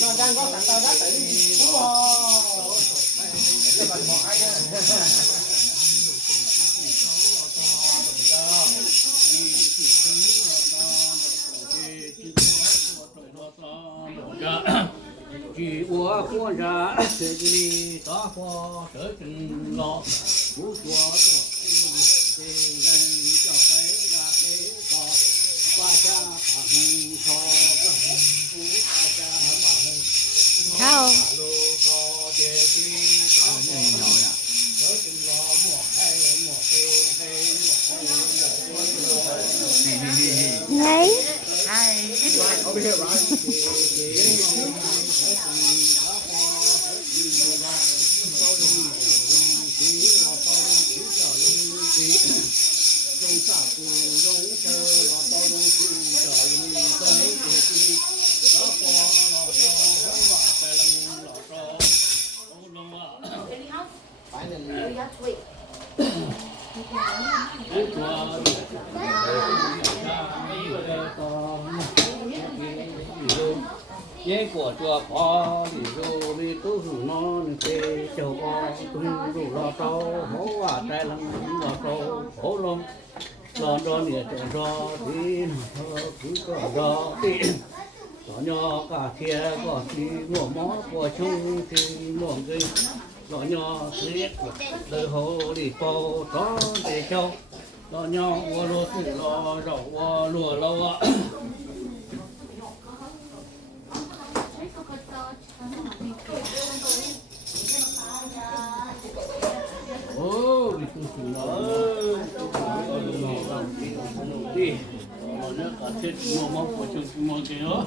nó đang có sẵn tao đã tới đi đúng không? chỉ của con ra sẽ đi ta qua trở chân lo muốn qua cho tiền đền cho cái ra cái to qua cha bà hùng thọ cái phú qua cha bà hùng Sao? lô to chế chi ta qua trở chân lo mùa hay mùa tê tê mùa hay Đấy. Over here, right? nhé của chùa có thì rồi bị tu hủ non tê châu có tung đủ lo trâu hố à trai lăng lo trâu hố lông lo đo nè chỗ do đi cứ có do đi có nhỏ cả kia có thì mua mó của chung thì mua cái lo nhỏ thiết đời hồ đi po có để châu lo nhỏ qua lúa thì lo rau qua lúa lâu ạ. Ô, đi xuống xuống đó. Đi. Nó nhớ cả chết mua mắm của chúng mua cái đó.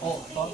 Ồ, đó.